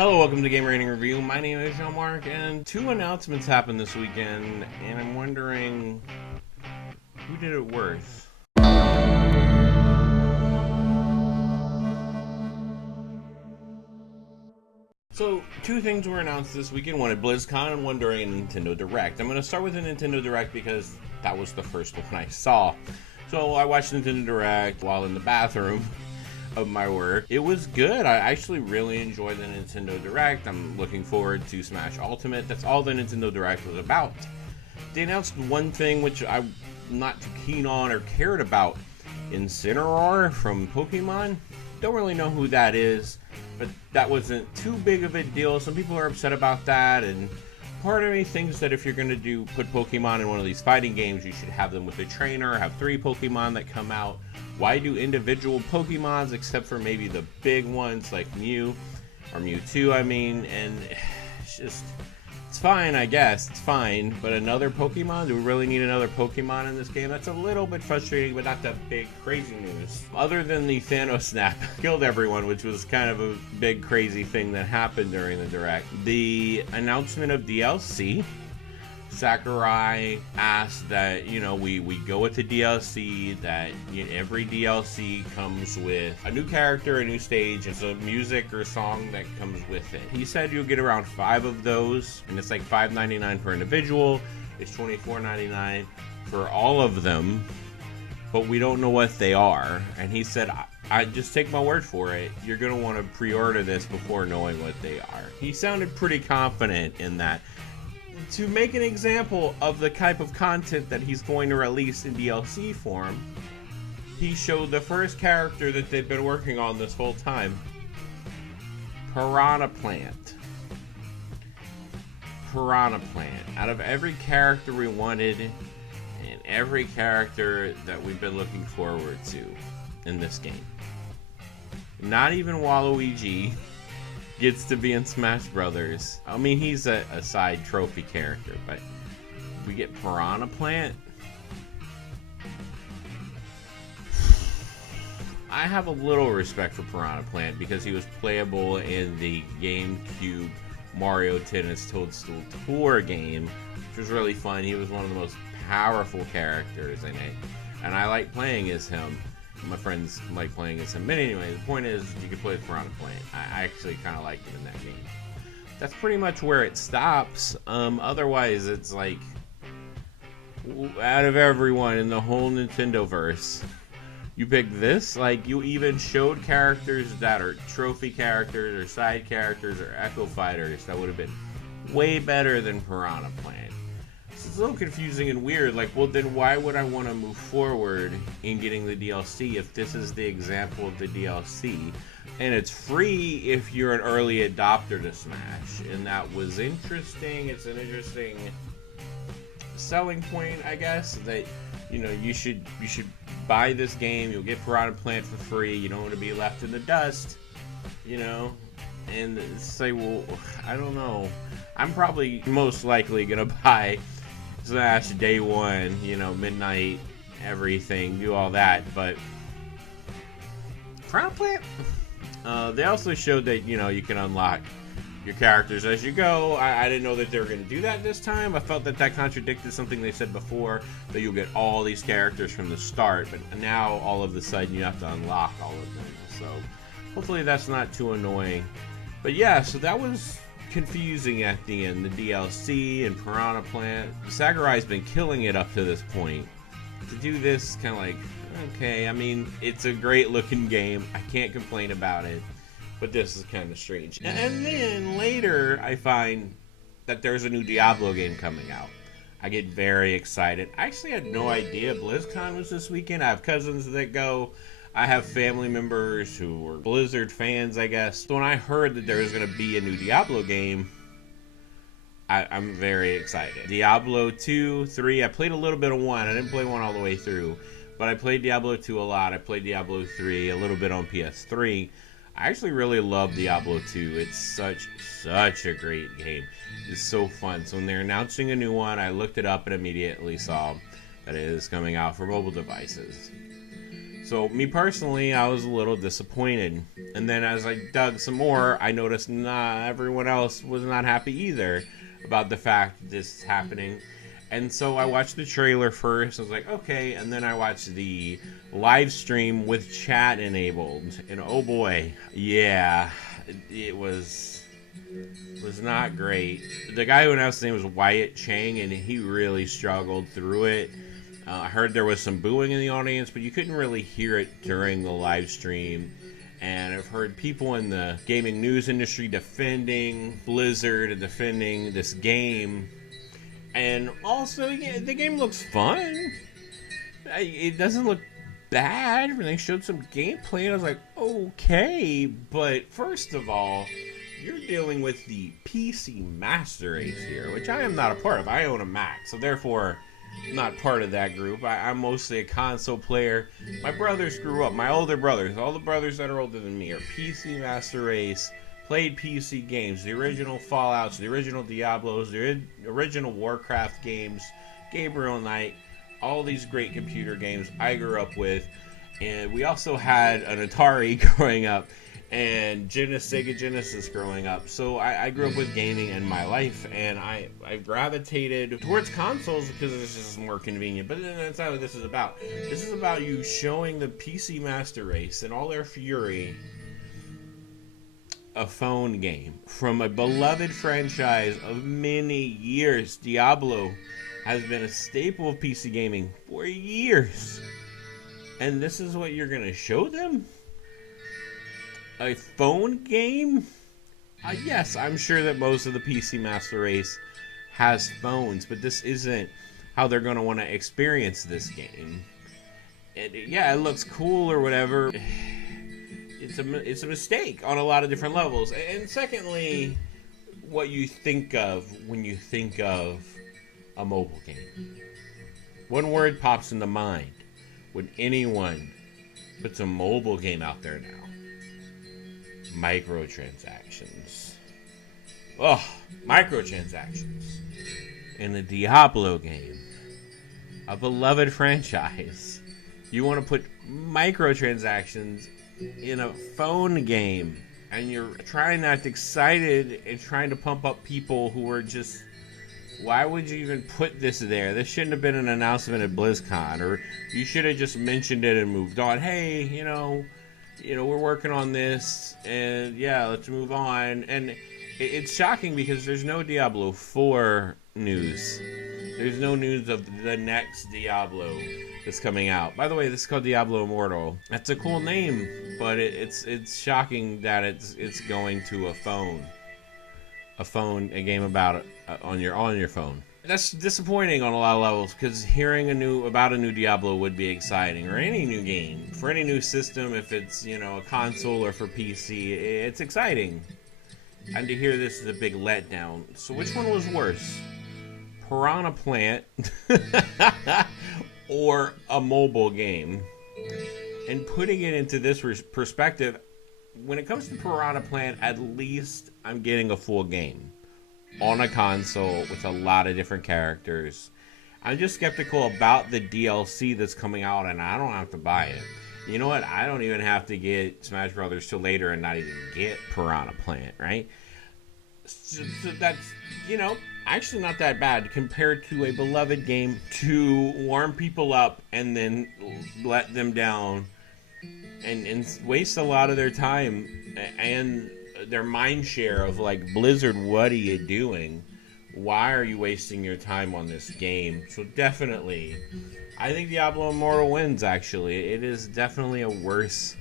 Hello, welcome to Game Rating Review. My name is Jean-Marc, and two announcements happened this weekend, and I'm wondering who did it worse. So, two things were announced this weekend, one at BlizzCon and one during a Nintendo Direct. I'm going to start with the Nintendo Direct because that was the first one I saw. So, I watched Nintendo Direct while in the bathroom of my work. It was good. I actually really enjoyed the Nintendo Direct. I'm looking forward to Smash Ultimate. That's all the Nintendo Direct was about. They announced one thing which I'm not too keen on or cared about. Incineroar from Pokemon. Don't really know who that is, but that wasn't too big of a deal. Some people are upset about that, and part of me thinks that if you're going to put Pokemon in one of these fighting games, you should have them with a trainer, have 3 Pokemon that come out. Why do individual Pokemons except for maybe the big ones like Mew or Mewtwo, and it's fine, I guess, it's fine, but another Pokemon? Do we really need another Pokemon in this game? That's a little bit frustrating, but not that big crazy news. Other than the Thanos snap killed everyone, which was kind of a big crazy thing that happened during the Direct. The announcement of DLC, Sakurai asked that, we go with the DLC, that every DLC comes with a new character, a new stage, it's a music or song that comes with it. He said you'll get around 5 of those, and it's like $5.99 per individual, it's $24.99 for all of them, but we don't know what they are. And he said, I just take my word for it, you're going to want to pre-order this before knowing what they are. He sounded pretty confident in that. To make an example of the type of content that he's going to release in DLC form, he showed the first character that they've been working on this whole time. Piranha Plant. Piranha Plant. Out of every character we wanted, and every character that we've been looking forward to in this game. Not even Waluigi gets to be in Smash Brothers. He's a side trophy character, but we get Piranha Plant. I have a little respect for Piranha Plant because he was playable in the GameCube Mario Tennis Toadstool Tour game, which was really fun. He was one of the most powerful characters in it, and I like playing as him. My friends like playing as him. But anyway, the point is, you can play with Piranha Plant. I actually kind of liked it in that game. That's pretty much where it stops. Otherwise, it's like, out of everyone in the whole Nintendo-verse, you pick this? Like, you even showed characters that are trophy characters or side characters or Echo Fighters that would have been way better than Piranha Plant. It's a little confusing and weird. Like, well, then why would I want to move forward in getting the DLC if this is the example of the DLC? And it's free if you're an early adopter to Smash. And that was interesting. It's an interesting selling point, I guess, that, you should buy this game. You'll get Piranha Plant for free. You don't want to be left in the dust, And say, well, I don't know. I'm probably most likely going to buy Smash day one, midnight, everything, do all that, but Piranha Plant? They also showed that, you can unlock your characters as you go. I didn't know that they were going to do that this time. I felt that contradicted something they said before, that you'll get all these characters from the start, but now all of a sudden you have to unlock all of them, so hopefully that's not too annoying. But yeah, so that was confusing at the end, the DLC and Piranha Plant. Sakurai's been killing it up to this point. To do this, kind of like, okay, it's a great looking game. I can't complain about it, but this is kind of strange. And then later, I find that there's a new Diablo game coming out. I get very excited. I actually had no idea BlizzCon was this weekend. I have cousins that go. I have family members who were Blizzard fans, I guess. So when I heard that there was going to be a new Diablo game, I'm very excited. Diablo 2, 3, I played a little bit of 1. I didn't play 1 all the way through, but I played Diablo 2 a lot. I played Diablo 3 a little bit on PS3. I actually really love Diablo 2. It's such a great game. It's so fun. So when they're announcing a new one, I looked it up and immediately saw that it is coming out for mobile devices. So me personally, I was a little disappointed. And then as I dug some more, I noticed everyone else was not happy either about the fact that this is happening. And so I watched the trailer first. I was like, okay. And then I watched the live stream with chat enabled. And oh boy, yeah, it was not great. The guy who announced his name was Wyatt Chang, and he really struggled through it. I heard there was some booing in the audience, but you couldn't really hear it during the live stream. And I've heard people in the gaming news industry defending Blizzard and defending this game. And also, yeah, the game looks fun. It doesn't look bad. When they showed some gameplay, I was like, okay. But first of all, you're dealing with the PC Master Race here, which I am not a part of. I own a Mac, so therefore not part of that group. I'm mostly a console player. My brothers grew up, my older brothers, all the brothers that are older than me are PC Master Race, played PC games, the original Fallouts, the original Diablos, the original Warcraft games, Gabriel Knight, all these great computer games I grew up with. And we also had an Atari growing up, and Sega Genesis growing up. So I grew up with gaming in my life, and I gravitated towards consoles because it's just more convenient. But that's not what this is about. This is about you showing the PC Master Race in all their fury a phone game from a beloved franchise of many years. Diablo has been a staple of PC gaming for years. And this is what you're going to show them? A phone game? Yes, I'm sure that most of the PC Master Race has phones, but this isn't how they're going to want to experience this game. Yeah, it looks cool or whatever. It's a mistake on a lot of different levels. And secondly, what you think of when you think of a mobile game. One word pops into mind when anyone puts a mobile game out there now. Microtransactions. Oh, microtransactions. In the Diablo game. A beloved franchise. You want to put microtransactions in a phone game. And you're trying to act excited and trying to pump up people who are just... Why would you even put this there? This shouldn't have been an announcement at BlizzCon. Or you should have just mentioned it and moved on. Hey, you know, we're working on this, and yeah, let's move on. And it's shocking because there's no Diablo 4 news. There's no news of the next Diablo that's coming out. By the way, this is called Diablo Immortal. That's a cool name, but it's shocking that it's going to a phone. A game about it on your phone. That's disappointing on a lot of levels, because hearing about a new Diablo would be exciting, or any new game for any new system, if it's a console or for PC, it's exciting. And to hear this is a big letdown. So which one was worse, Piranha Plant or a mobile game? And putting it into this perspective, when it comes to Piranha Plant, at least I'm getting a full game on a console with a lot of different characters. I'm just skeptical about the DLC that's coming out, and I don't have to buy it. You know what? I don't even have to get Smash Brothers till later and not even get Piranha Plant, right? So that's, actually not that bad compared to a beloved game to warm people up and then let them down and waste a lot of their time and their mind share of like, Blizzard, what are you doing? Why are you wasting your time on this game? So definitely, I think Diablo Immortal wins, actually. It is definitely a worse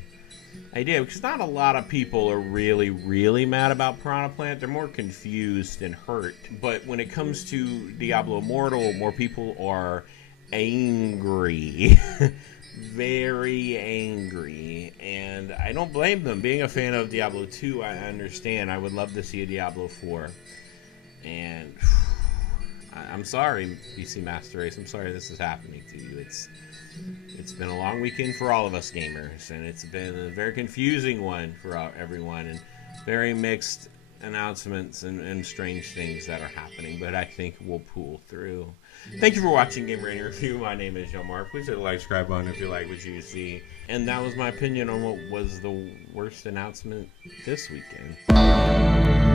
idea, because not a lot of people are really, really mad about Piranha Plant. They're more confused and hurt. But when it comes to Diablo Immortal, more people are angry. Very angry, and I don't blame them. Being a fan of Diablo 2, I understand. I would love to see a Diablo 4, and I'm sorry, PC Master Race. I'm sorry this is happening to you. It's been a long weekend for all of us gamers, and it's been a very confusing one for everyone, and very mixed announcements and strange things that are happening, but I think we'll pull through. Thank you for watching Game Rating Review. My name is Yomar. Please hit the like, subscribe button if you like what you see. And that was my opinion on what was the worst announcement this weekend.